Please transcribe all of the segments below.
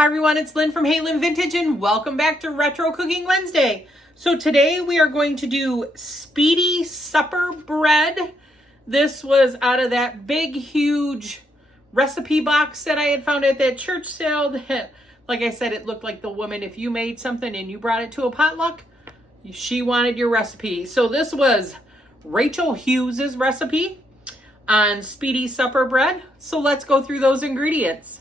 Hi everyone, it's Lynn from Hey Lynn Vintage and welcome back to Retro Cooking Wednesday. So today we are going to do Speedy Supper Bread. This was out of that big, huge recipe box that I had found at that church sale. Like I said, it looked like the woman, if you made something and you brought it to a potluck, she wanted your recipe. So this was Rachel Hughes's recipe on Speedy Supper Bread. So let's go through those ingredients.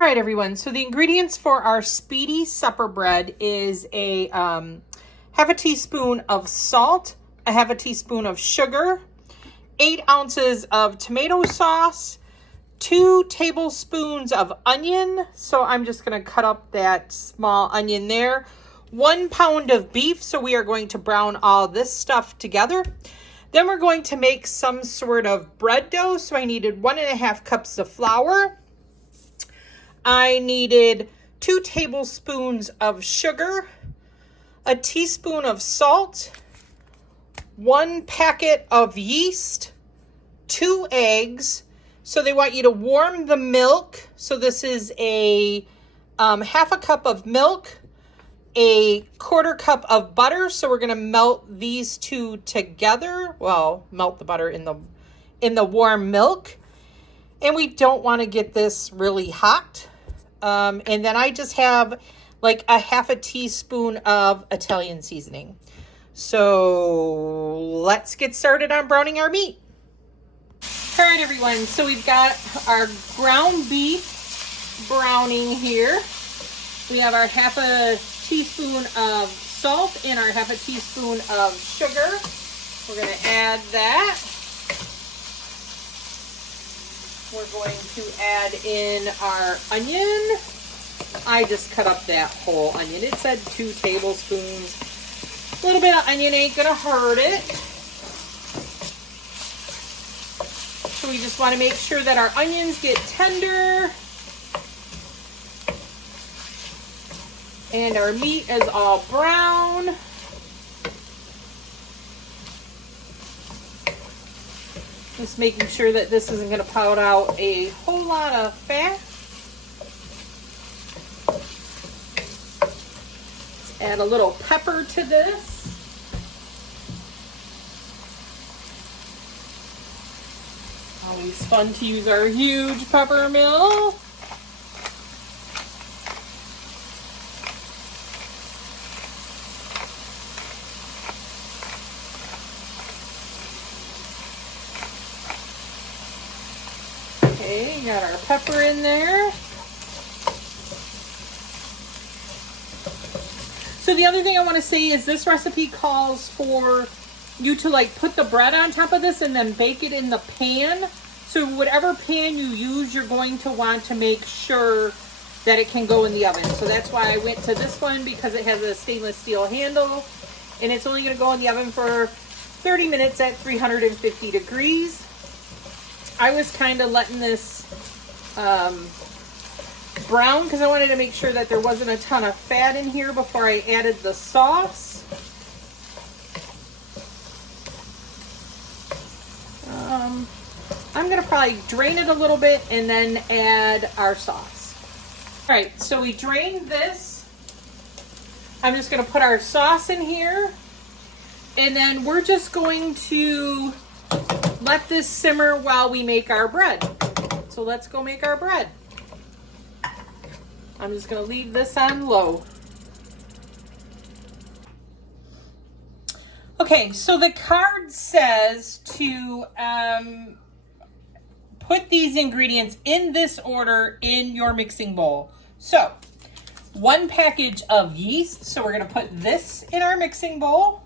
All right, everyone. So the ingredients for our Speedy Supper Bread is a half a teaspoon of salt, a half a teaspoon of sugar, 8 ounces of tomato sauce, 2 tablespoons of onion. So I'm just going to cut up that small onion there. 1 pound of beef. So we are going to brown all this stuff together. Then we're going to make some sort of bread dough. So I needed 1.5 cups of flour. I needed 2 tablespoons of sugar, a teaspoon of salt, 1 packet of yeast, 2 eggs. So they want you to warm the milk. So this is a half a cup of milk, a 1/4 cup of butter. So we're going to melt these two together. Well, melt the butter in the warm milk. And we don't want to get this really hot. And then I just have like a half a teaspoon of Italian seasoning. So let's get started on browning our meat. All right, everyone. So we've got our ground beef browning here. We have our half a teaspoon of salt and our half a teaspoon of sugar. We're going to add that. We're going to add in our onion. I just cut up that whole onion. It said 2 tablespoons. A little bit of onion ain't gonna hurt it. So we just want to make sure that our onions get tender. And our meat is all brown. Just making sure that this isn't going to pout out a whole lot of fat. Let's add a little pepper to this. Always fun to use our huge pepper mill. Okay, got our pepper in there. So the other thing I want to say is this recipe calls for you to like put the bread on top of this and then bake it in the pan. So whatever pan you use, you're going to want to make sure that it can go in the oven. So that's why I went to this one, because it has a stainless steel handle and it's only going to go in the oven for 30 minutes at 350 degrees. I was kind of letting this brown because I wanted to make sure that there wasn't a ton of fat in here before I added the sauce. I'm going to probably drain it a little bit and then add our sauce. All right, so we drained this. I'm just going to put our sauce in here. And then we're just going to let this simmer while we make our bread. So let's go make our bread. I'm just going to leave this on low. Okay, so the card says to put these ingredients in this order in your mixing bowl. So 1 package of yeast. So we're going to put this in our mixing bowl.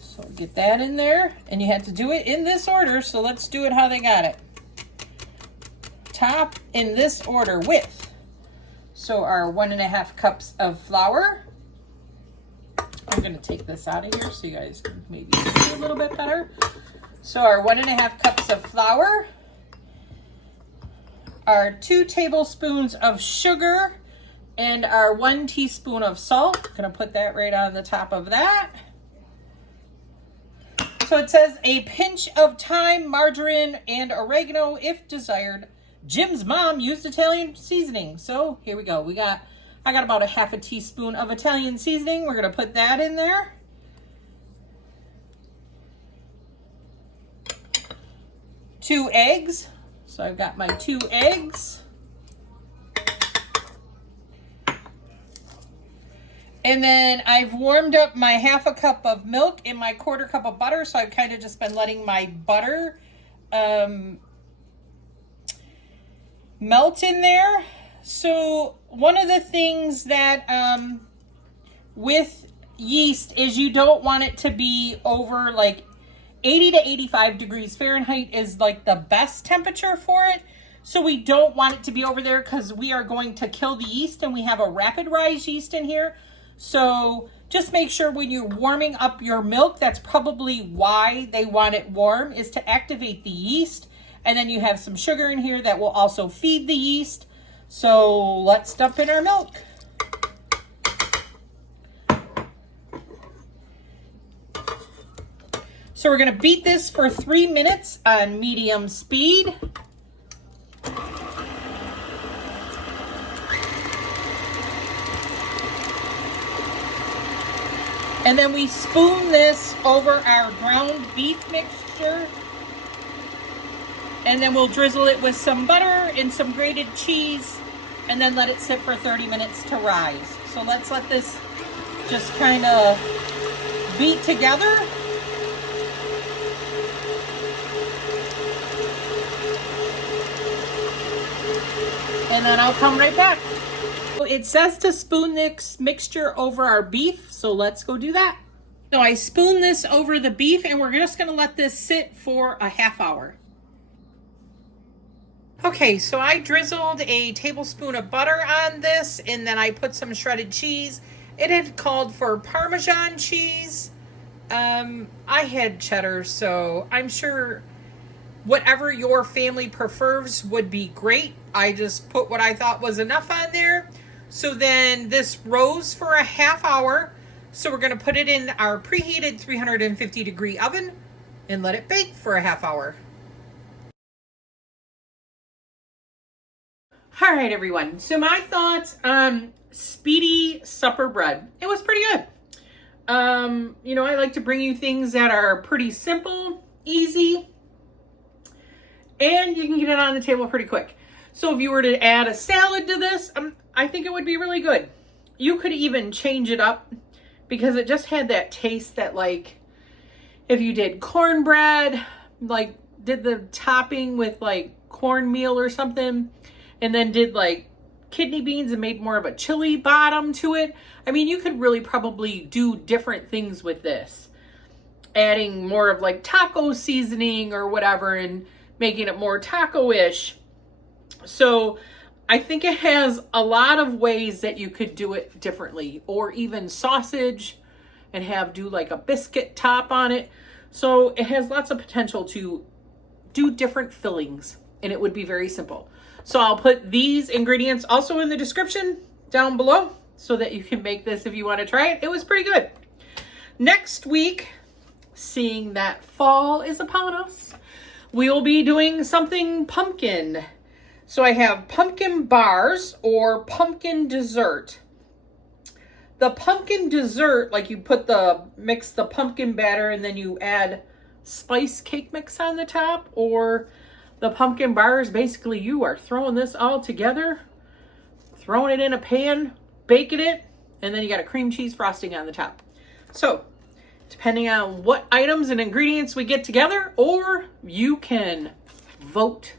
So get that in there, and you have to do it in this order, so let's do it how they got it. Top in this order with, so our 1.5 cups of flour. I'm gonna take this out of here so you guys can maybe see a little bit better. So our 1.5 cups of flour, our 2 tablespoons of sugar, and our 1 teaspoon of salt. Gonna put that right on the top of that. So it says a pinch of thyme, margarine, and oregano if desired. Jim's mom used Italian seasoning. So here we go. I got about a half a teaspoon of Italian seasoning. We're going to put that in there. 2 eggs. So I've got my 2 eggs. And then I've warmed up my half a cup of milk and my 1/4 cup of butter. So I've kind of just been letting my butter melt in there. So one of the things that with yeast is you don't want it to be over like 80 to 85 degrees Fahrenheit is like the best temperature for it. So we don't want it to be over there because we are going to kill the yeast, and we have a rapid rise yeast in here. So just make sure when you're warming up your milk, that's probably why they want it warm, is to activate the yeast. And then you have some sugar in here that will also feed the yeast. So let's dump in our milk. So we're going to beat this for 3 minutes on medium speed. And then we spoon this over our ground beef mixture. And then we'll drizzle it with some butter and some grated cheese, and then let it sit for 30 minutes to rise. So let's let this just kind of beat together. And then I'll come right back. It says to spoon this mixture over our beef, so let's go do that. So I spoon this over the beef, and we're just going to let this sit for a half hour. Okay, so I drizzled a tablespoon of butter on this, and then I put some shredded cheese. It had called for Parmesan cheese. I had cheddar, so I'm sure whatever your family prefers would be great. I just put what I thought was enough on there. So then this rose for a half hour. So we're going to put it in our preheated 350 degree oven and let it bake for a half hour. All right, everyone. So my thoughts on Speedy Supper Bread. It was pretty good. You know, I like to bring you things that are pretty simple, easy, and you can get it on the table pretty quick. So if you were to add a salad to this, I think it would be really good. You could even change it up because it just had that taste that, like, if you did cornbread, like did the topping with like cornmeal or something, and then did like kidney beans and made more of a chili bottom to it. I mean, you could really probably do different things with this. Adding more of like taco seasoning or whatever and making it more taco-ish. So I think it has a lot of ways that you could do it differently, or even sausage and do like a biscuit top on it. So it has lots of potential to do different fillings, and it would be very simple. So I'll put these ingredients also in the description down below so that you can make this if you want to try it. It was pretty good. Next week, seeing that fall is upon us, we will be doing something pumpkin. So I have pumpkin bars or pumpkin dessert. The pumpkin dessert, like you mix the pumpkin batter and then you add spice cake mix on the top, or the pumpkin bars, basically you are throwing this all together, throwing it in a pan, baking it, and then you got a cream cheese frosting on the top. So depending on what items and ingredients we get together, or you can vote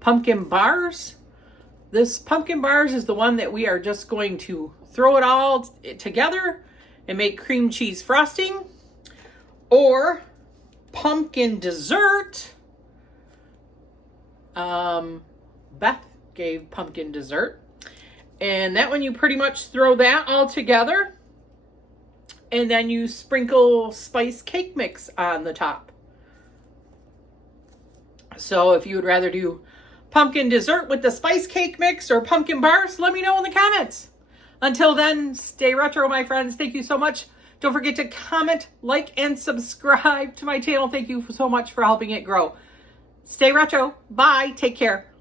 pumpkin bars. This pumpkin bars is the one that we are just going to throw it all together and make cream cheese frosting. Or pumpkin dessert. Beth gave pumpkin dessert. And that one you pretty much throw that all together. And then you sprinkle spice cake mix on the top. So if you would rather do pumpkin dessert with the spice cake mix or pumpkin bars, let me know in the comments. Until then, stay retro, my friends. Thank you so much Don't forget to comment, like, and subscribe to my channel. Thank you so much for helping it grow. Stay retro. Bye. Take care.